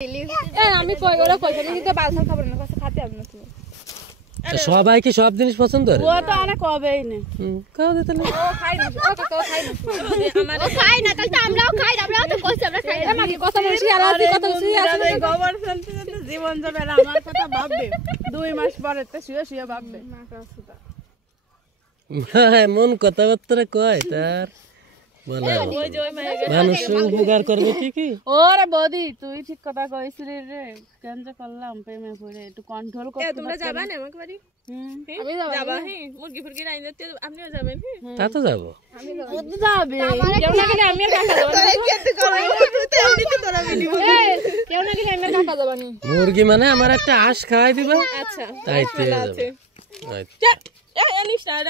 আমি ওরা পয়সা দিতে বালছাল খাবার না কাছে খাতে আসবে না তুমি সবাই কি সব জিনিস পছন্দ করে ও তো আরে কবেই না খাও দিতে না ও খাই না ও খাই না আমাদের খাই না তাহলে আমরাও খাই আমরাও তো কইছি আমরা খাই না আমাকে কথা বলছি আর আছে কথা বলছি আসলে গোবর ফেলতে ফেলতে জীবন যাবে আর আমার কথা ভাববে 2 মাস পরে তো শুয়ে শুয়ে ভাববে না কাছটা মন কথাবার্তা কয় তার বলে মানুষ উপকার করবে কি ওরে বদি তুই ঠিক কথা কইছিলি রে কেন যে করলাম প্রেমে পড়ে একটু কন্ট্রোল করতে তোমরা যাবা না আমাকে বাড়ি আমি যাবা হ্যাঁ মুরগি ফুরগি রাইন দিতে আপনিও যাবেন তা তো যাব আমি তো যাবে কেউ না গেলে আমি আর কাকা যাব না কেতে করব তুই এমনিতে তোরা মিলি কেউ না গেলে আমি আর কাকা যাব না মুরগি মানে আমার একটা আঁশ খাওয়াই দিবা আচ্ছা তাইতে যাবে আচ্ছা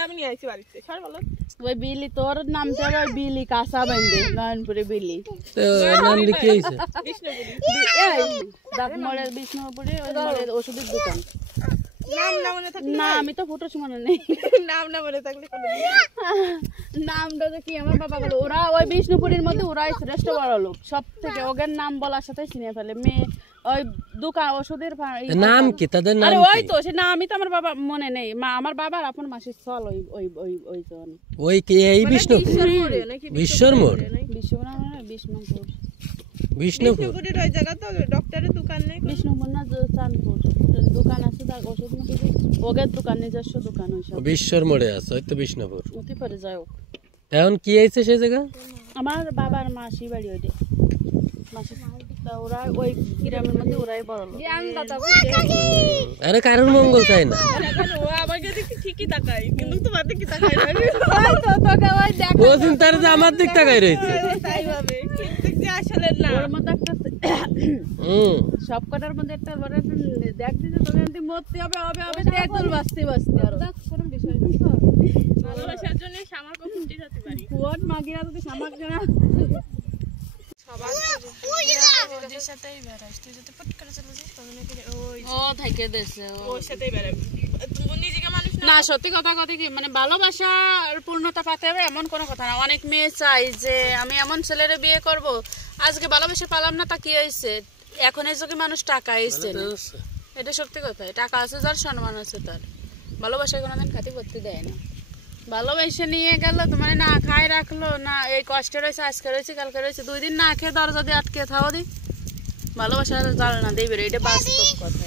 আমি নিয়ে আইছি বাড়িতে সর বলো ওই বিলি তোর নামটা ওই বিলি কাঁচা বান্ধে নয়নপুরে বিলি তো নাম লিখে আইছে বিষ্ণুপুরি এই দাঁতমলের বিষ্ণুপুরে ওই মলের ওষুধের দোকান নাম না মনে থাকলে না আমি তো ফটো মনে নেই নাম না মনে থাকলে নামটা তো কি আমার বাবা বলে ওরা ওই বিষ্ণুপুরের মধ্যে ওরাই শ্রেষ্ঠ বড় লোক সব থেকে ওদের নাম বলার সাথে চিনে ফেলে মেয়ে ওই দোকান ওষুধের নাম কি তাদের নাম আরে ওই তো সে না আমি তো আমার বাবা মনে নেই মা আমার বাবার আপন মাসির চল ওই ওই ওই ওই জন ওই কি এই বিষ্ণুপুর বিশ্বরমোড় বিষ্ণুপুরের ওই জায়গা তো ডক্টরের দোকান নেই বিষ্ণুপুর না চাঁদপুর দোকান আছে তার ওষুধ না ওগের দোকান নিজস্ব দোকান ওই সব বিশ্বরমোড়ে আছে হয়তো বিষ্ণুপুর ওতে পরে যাও এখন কি আইছে সেই জায়গা আমার বাবার মাসি বাড়ি ওইটা মাসি ওরা ওই গ্রামের মধ্যে ওরাই বড় লোক আরে কারণ মঙ্গল চাই না ও আমাকে দেখি ঠিকই তাকাই কিন্তু তোমার দিকে তাকাই না তো তোকে ওই দেখ ও চিন্তার যে আমার দিক তাকাই রইছে তাই ভাবে কিন্তু যে আসলে না ওর মধ্যে একটা সব কটার মধ্যে একটা বড় দেখতে যে তোকে এমনি মরতে হবে হবে হবে একদল বাঁচতে বাঁচতে আর কোনো বিষয় না তো ভালোবাসার জন্য সামাক ফুটি যেতে পারি কোট মাগিরা তো সামাক না সবার ওদের সাথেই বেরাস তুই যদি পট করে চলে যাস তখন কি ও থাকে দেশে ওর সাথেই বেরাস তুমি নিজেকে মানুষ না সত্যি কথা কথা কি মানে ভালোবাসার পূর্ণতা পেতে হবে এমন কোনো কথা না অনেক মেয়ে চাই যে আমি এমন ছেলেরে বিয়ে করব আজকে ভালোবাসা পেলাম না তা কি হইছে এখন এই যুগে মানুষ টাকা আইছে এটা সত্যি কথা টাকা আছে যার সম্মান আছে তার ভালোবাসা কোনোদিন খাতি করতে দেয় না ভালোবাসা নিয়ে গেল তোমার না খায় রাখলো না এই কষ্ট রয়েছে আজকে রয়েছে কালকে রয়েছে 2 দিন না খেয়ে দরজা দিয়ে আটকে থাও দি ভালোবাসা জাল না দেবে এটা বাস্তব কথা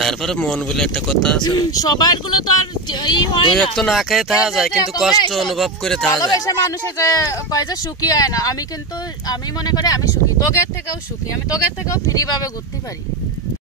তারপরে মন বলে একটা কথা আছে সবার গুলো তো আর এই হয় না তো না খেয়ে থাকা যায় কিন্তু কষ্ট অনুভব করে থাকা যায় ভালোবাসা মানুষে যে কয় যে সুখী হয় না আমি কিন্তু আমি মনে করি আমি সুখী তোগের থেকেও সুখী আমি তোগের থেকেও ফ্রি ভাবে ঘুরতে পারি